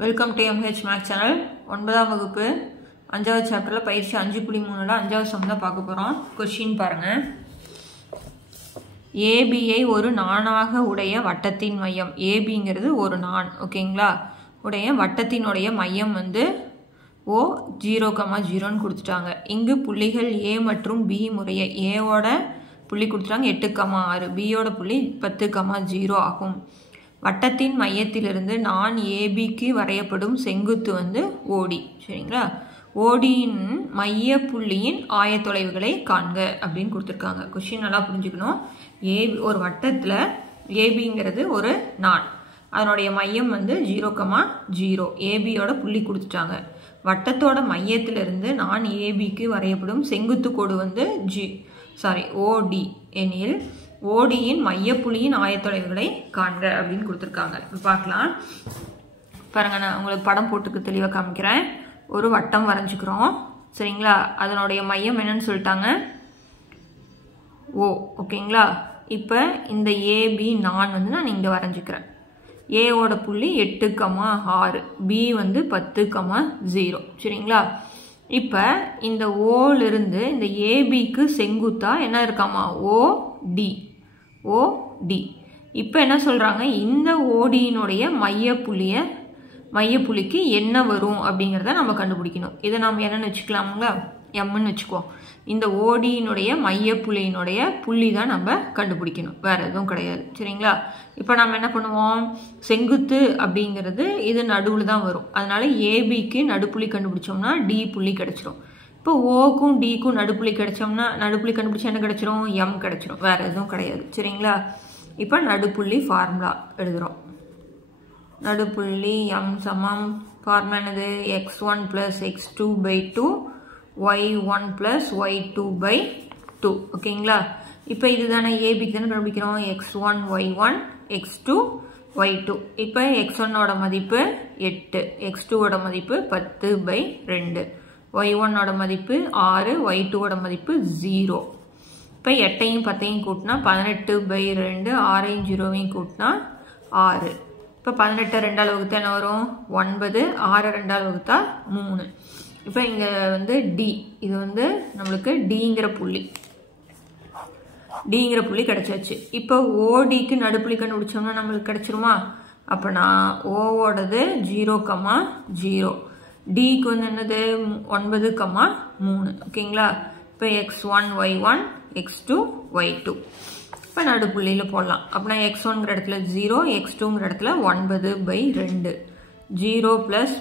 Welcome to MH Max channel. 9ஆம் வகுப்பு 5வது சாப்டர்ல பயிற்சி 5.3ல 5வது சம் தான் பார்க்க போறோம். क्वेश्चन பாருங்க. ABயை ஒரு நாணாக உடைய வட்டத்தின் மையம், ABங்கிறது ஒரு நாண், ஓகேங்களா, உடைய வட்டத்தினுடைய மையம் வந்து O 0,0 ன்னு கொடுத்துட்டாங்க. இங்கு புள்ளிகள் A மற்றும் B முறையே Aவோட புள்ளி கொடுத்துட்டாங்க 8,6, Bயோட புள்ளி 10,0 ஆகும். வட்டத்தின் மையத்திலிருந்து நான் ஏபிக்கு வரையப்படும் செங்குத்து வந்து ஓடி, சரிங்களா. ஓடியின் மைய புள்ளியின் ஆயத்தொலைவுகளை காண்க அப்படின்னு கொடுத்துருக்காங்க. கொஸ்டின் நல்லா புரிஞ்சுக்கணும். ஒரு வட்டத்தில் ஏபிங்கிறது ஒரு நான், அதனுடைய மையம் வந்து 0,0, ஏபியோட புள்ளி கொடுத்துட்டாங்க. வட்டத்தோட மையத்திலிருந்து நான் ஏபிக்கு வரையப்படும் செங்குத்து கோடு வந்து ஓடி எனில் ஓடியின் மையப்புள்ளியின் ஆயத்தொலைவுகளை காண்க அப்படின்னு கொடுத்துருக்காங்க. இப்போ பார்க்கலாம் பாருங்க, நான் உங்களுக்கு படம் போட்டுக்கு தெளிவாக காமிக்கிறேன். ஒரு வட்டம் வரைஞ்சிக்கிறோம், சரிங்களா. அதனுடைய மையம் என்னன்னு சொல்லிட்டாங்க ஓ, ஓகேங்களா. இப்போ இந்த ஏபி நான் வந்து நான் இங்கே வரைஞ்சிக்கிறேன். ஏவோட புள்ளி 8,6, பி வந்து 10,0, சரிங்களா. இப்போ இந்த ஓலிருந்து இந்த ஏபிக்கு செங்குத்தா என்ன இருக்காமா ஓடி. இப்போ என்ன சொல்றாங்க, இந்த ஓடியினுடைய மையப்புள்ளிக்கு என்ன வரும் அப்படிங்கிறத நம்ம கண்டுபிடிக்கணும். இதை நம்ம என்னன்னு வச்சுக்கலாமுங்களா, எம்னு வச்சுக்குவோம். இந்த ஓடியினுடைய மையப்புள்ளியினுடைய புள்ளி தான் நம்ம கண்டுபிடிக்கணும், வேற எதுவும் கிடையாது, சரிங்களா. இப்போ நம்ம என்ன பண்ணுவோம், செங்குத்து அப்படிங்கிறது இது நடுவில் தான் வரும், அதனால ஏபிக்கு நடுப்புள்ளி கண்டுபிடிச்சோம்னா டி புள்ளி கிடைச்சிரும். இப்போ ஓக்கும் டிக்கும் நடுப்புள்ளி கிடைச்சோம்னா நடுப்புள்ளி கண்டுபிடிச்சா என்ன கிடைச்சிரும், எம் கிடைச்சிரும், வேற எதுவும் கிடையாது, சரிங்களா. இப்போ நடுப்புள்ளி ஃபார்முலா எழுதுறோம். நடுப்புள்ளி எம் சமம் ஃபார்முலா என்னது, x1 + x2/2 y1 + y2/2, ஓகேங்களா. இப்போ இதுதானே ஏபிக்கு தானே கண்டுபிடிக்கிறோம், x1 y1 x2 y2. இப்போ x1ஓட மதிப்பு 8, x2ஓட மதிப்பு 10/2, y1ஓட மதிப்பு 6, y2ஓட மதிப்பு 0. இப்போ 8ஐயும் 10ஐயும் கூட்டினா 18/2, 6ஐயும் 0ஐயும் கூட்டினா 6. இப்போ 18 2ஆல் வகுத்தா என்ன வரும் 9, 6 2ஆல் வகுத்தா 3. இப்போ இங்கே வந்து டி, இது வந்து நம்மளுக்கு டிங்கிற புள்ளி கிடைச்சாச்சு. இப்போ ஓடிக்கு நடுப்புள்ளி கண்டுபிடிச்சோம்னா நம்மளுக்கு கிடைச்சிருமா. அப்போனா ஓவோடது 0,0, டிக்கு வந்து என்னது 9,3, ஓகேங்களா. இப்போ x1 y1 x2 y2 இப்போ நடுப்புள்ளியில் போடலாம். அப்படின்னா x1ங்கிற இடத்துல 0, x2ங்கிற இடத்துல 9/2, 0 +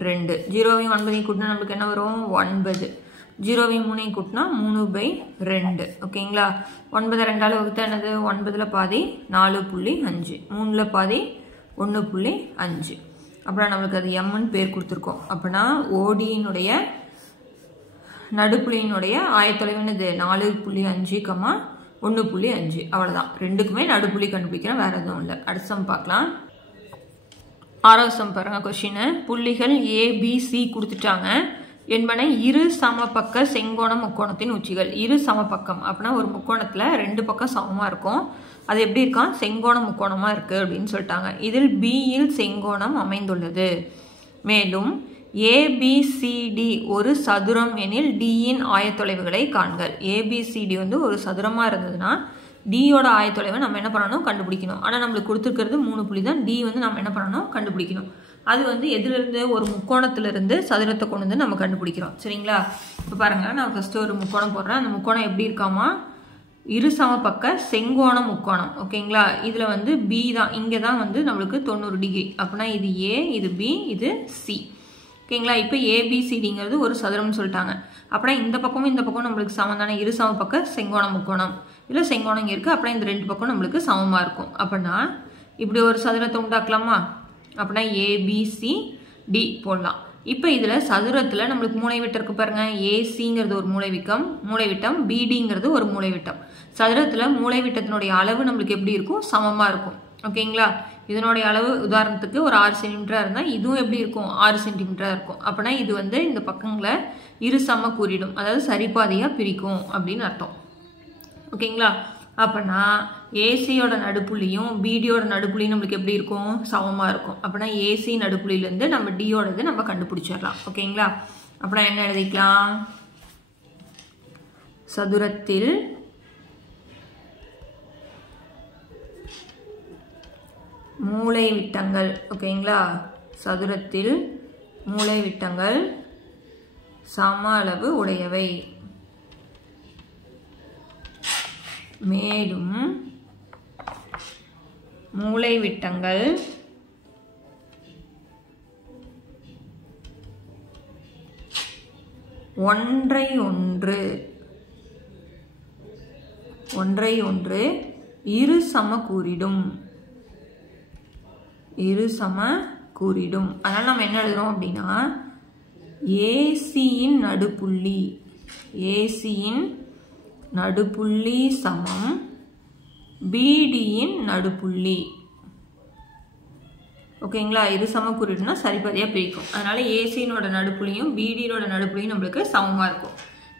3/2, 0வையும் 9ஐயும் கூட்டினா நம்மளுக்கு என்ன வரும் 9, 0வையும் 3ஐயும் கூட்டினா 3/2, ஓகேங்களா. 9 2ஆல் வகுத்தா என்னது, 9ல் பாதி 4.5, 3ல் பாதி 1.5. அப்புறம் நம்மளுக்கு அது எம்னு பேர் கொடுத்துருக்கோம். அப்படின்னா ஓடியினுடைய நடுப்புள்ளியினுடைய ஆயத்தொலைவு என்னது 4.5, 1.5, அவ்வளோதான். ரெண்டுக்குமே நடுப்புள்ளி கண்டுபிடிக்கிறேன், வேற எதுவும் இல்லை. அடுத்த சம் பார்க்கலாம். 6வது சம் பாருங்க. கொஸ்டின், புள்ளிகள் ABC கொடுத்துட்டாங்க என்பன இரு சமபக்க செங்கோண முக்கோணத்தின் உச்சிகள். இரு சமபக்கம் அப்படின்னா ஒரு முக்கோணத்தில் 2 பக்கம் சமமாக இருக்கும், அது எப்படி இருக்கான், செங்கோண முக்கோணமாக இருக்குது அப்படின்னு சொல்லிட்டாங்க. இதில் பியில் செங்கோணம் அமைந்துள்ளது. மேலும் ABCD ஒரு சதுரம் எனில் டியின் ஆயத்தொலைவுகளை காண்கள். ABCD வந்து ஒரு சதுரமாக இருந்ததுன்னா டியோட ஆயத்தொலைவை நம்ம என்ன பண்ணணும், கண்டுபிடிக்கணும். ஆனால் நம்மளுக்கு கொடுத்துருக்கிறது 3 புள்ளி தான், டி வந்து நம்ம என்ன பண்ணணும், கண்டுபிடிக்கணும். அது வந்து எதிலிருந்து, ஒரு முக்கோணத்திலிருந்து சதுரத்தை கொண்டு வந்து நம்ம கண்டுபிடிக்கிறோம், சரிங்களா. இப்போ பாருங்க, நான் ஃபர்ஸ்ட் ஒரு முக்கோணம் போடுறேன். அந்த முக்கோணம் எப்படி இருக்காமா, இரு சமபக்க செங்கோண முக்கோணம், ஓகேங்களா. இதில் வந்து பி தான், இங்கே தான் வந்து நம்மளுக்கு 90 டிகிரி. அப்படின்னா இது ஏ, இது பி, இது சி, ஓகேங்களா. இப்போ ஏபிசிடிங்கிறது ஒரு சதுரம்னு சொல்லிட்டாங்க. அப்படின்னா இந்த பக்கமும் இந்த பக்கம் நம்மளுக்கு சமம் தானே, இரு சமபக்க செங்கோண முக்கோணம். இதில் செங்கோணம் இங்கே இருக்குது, அப்படின்னா இந்த 2 பக்கம் நம்மளுக்கு சமமாக இருக்கும். அப்படின்னா இப்படி ஒரு சதுரத்தை உண்டாக்கலாமா. அப்படின்னா ABCD போடலாம். இப்போ இதில் சதுரத்தில் நம்மளுக்கு மூலைவிட்டம் இருக்கு பாருங்க, ஏசிங்கிறது ஒரு மூலைவிட்டம், பிடிங்கிறது ஒரு மூலைவிட்டம். சதுரத்தில் மூலைவிட்டத்தினுடைய அளவு நம்மளுக்கு எப்படி இருக்கும், சமமாக இருக்கும், ஓகேங்களா. இதனுடைய அளவு உதாரணத்துக்கு ஒரு 6 சென்டிமீட்டராக இருந்தால் இதுவும் எப்படி இருக்கும், 6 சென்டிமீட்டராக இருக்கும். அப்படின்னா இது வந்து இந்த பக்கங்களை இரு சம கூறிடும், அதாவது சரிபாதையாக பிரிக்கும் அப்படின்னு அர்த்தம், ஓகேங்களா. அப்படின்னா ஏசியோட நடுப்புள்ளியும் பிடியோட நடுப்புள்ளியும் நம்மளுக்கு எப்படி இருக்கும்? சமமாக இருக்கும். அப்படின்னா ஏசி நடுப்புள்ளியிலேருந்து நம்ம டியோடது நம்ம கண்டுபிடிச்சிடலாம். ஓகேங்களா? அப்படின்னா என்ன எழுதிக்கலாம்? சதுரத்தில் மூலை விட்டங்கள். ஓகேங்களா? சதுரத்தில் மூலை விட்டங்கள் சம அளவு உடையவை. மேலும் மூலை விட்டங்கள் ஒன்றை ஒன்று இரு சமக்கூறிடும். அதனால நம்ம என்ன எழுதுறோம் அப்படின்னா ஏசியின் நடுப்புள்ளி சமம் பிடியின் நடுப்புள்ளி. ஓகேங்களா? இரு சமக்கூறிடும்னா சரிபாதியாக பிரிக்கும். அதனால ஏசியினோட நடுப்புள்ளியும் பிடியோட நடுப்புள்ளியும் நம்மளுக்கு சமமாக இருக்கும்.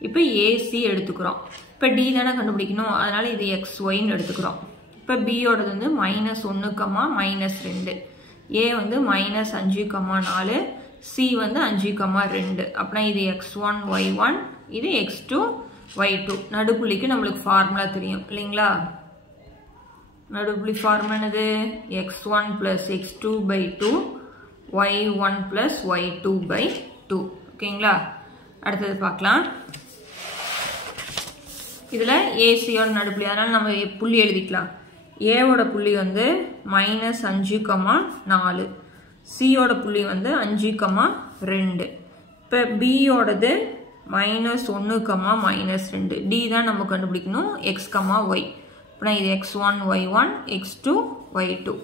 இப்போ ஏசி எடுத்துக்கிறோம். இப்போ டி தானே கண்டுபிடிக்கணும். அதனால இது XYன்னு எடுத்துக்கிறோம். இப்போ பியோடது வந்து -1, -2, ஏ வந்து -5, 4, சி வந்து 5, 2. அப்படின்னா இது X1 Y1, இது X2 Y2. நடுப்புள்ளிக்கு நம்மளுக்கு ஃபார்முலா தெரியும் இல்லைங்களா? நடுப்புள்ளி ஃபார்முலா என்னது? X1 + X2/2 Y1 + Y2/2. ஓகேங்களா? அடுத்தது பார்க்கலாம். இதில் ஏசியோட நடுப்புள்ளி, அதனால் நம்ம புள்ளி எழுதிக்கலாம். ஏவோட புள்ளி வந்து -5, 4, சியோட புள்ளி வந்து 5, 2. இப்போ பியோடது -1, -2. டி தான் நம்ம கண்டுபிடிக்கணும். X, Y. அப்படின்னா இது X1 Y1, X2 Y2.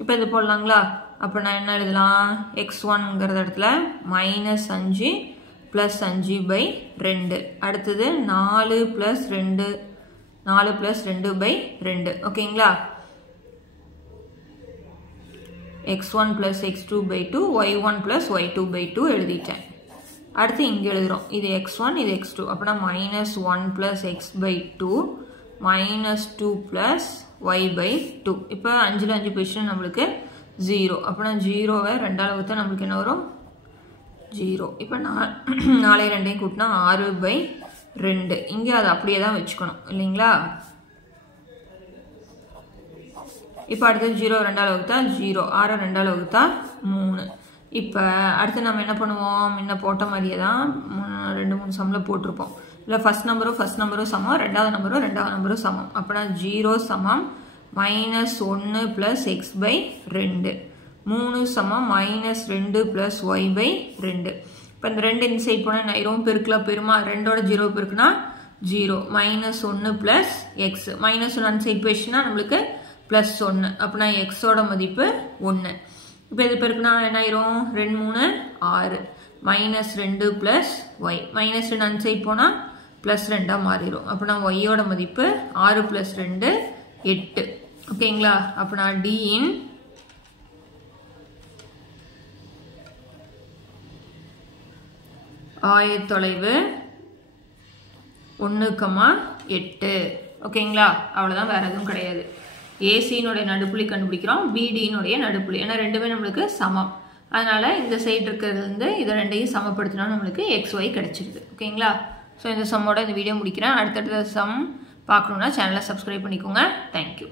இப்போ இது போடலாங்களா? அப்போ நான் என்ன எழுதலாம்? X1ங்கிறது இடத்துல -5 + 5/2. அடுத்தது 4 + 2, 4 + 2/2. ஓகேங்களா? X1 + X2/2 Y1 + Y2/2 எழுதிட்டேன். அடுத்து இங்கே எழுதுறோம். இது X1, இது X2. அப்படின்னா -1 + X/2 -2 + Y/2. இப்போ 5ல் 5 பொசிஷன் நம்மளுக்கு 0. அப்படின்னா 0வை 2ஆல் வகுத்தா நம்மளுக்கு என்ன வரும்? 0. இப்போ 4 2 கூட்டினா 6/2. இங்கே அதை அப்படியே தான் வச்சுக்கணும் இல்லைங்களா? இப்போ அடுத்தது 0 2ஆல் வகுத்தா 0, 6 2ஆல் வகுத்தா 3. இப்போ அடுத்து நம்ம என்ன பண்ணுவோம்? முன்ன போட்ட மாதிரியே தான் 2 3 சம்மில் போட்டிருப்போம். இல்லை ஃபஸ்ட் நம்பரும் சமம், ரெண்டாவது நம்பரும் சமம். அப்படின்னா 0 சமம் -1 + X/2, 3 சமம் -2 + Y/2. இப்போ இந்த 2 இந்த சைட் போனால் என்ன ஆயிரும்? பெருக்கலாம் பெருமா 2ஓட 0 பெருக்குனா 0, -1 + X. -1 அந்த சைட் போயிடுச்சுன்னா நம்மளுக்கு +1. அப்படின்னா Xோட மதிப்பு 1. இப்போ இது பெருக்குனா என்ன ஆயிரும்? 2 3 6, -2 + Y. -2 அந்த சைட் போனால் +2ஆக மாறிடும். அப்படின்னா ஒய்யோட மதிப்பு 6 + 2 8. ஓகேங்களா? அப்படின்னா டியின் ஆயத்தொலைவு 1, 8. ஓகேங்களா? அவ்வளோதான், வேற எதுவும் கிடையாது. ஏசியினுடைய நடுப்புள்ளி கண்டுபிடிக்கிறோம், பிடியினுடைய நடுப்புள்ளி. ஏன்னா ரெண்டுமே நம்மளுக்கு சமம். அதனால இந்த சைடு இருக்கிறது வந்து இதை ரெண்டையும் சமப்படுத்தினா நம்மளுக்கு XY கிடைச்சிருது. ஓகேங்களா? ஸோ இந்த சம்மோட இந்த வீடியோ முடிக்கிறேன். அடுத்தடுத்த சம் பார்க்கணுன்னா சேனலை சப்ஸ்கிரைப் பண்ணிக்கோங்க. தேங்க்யூ.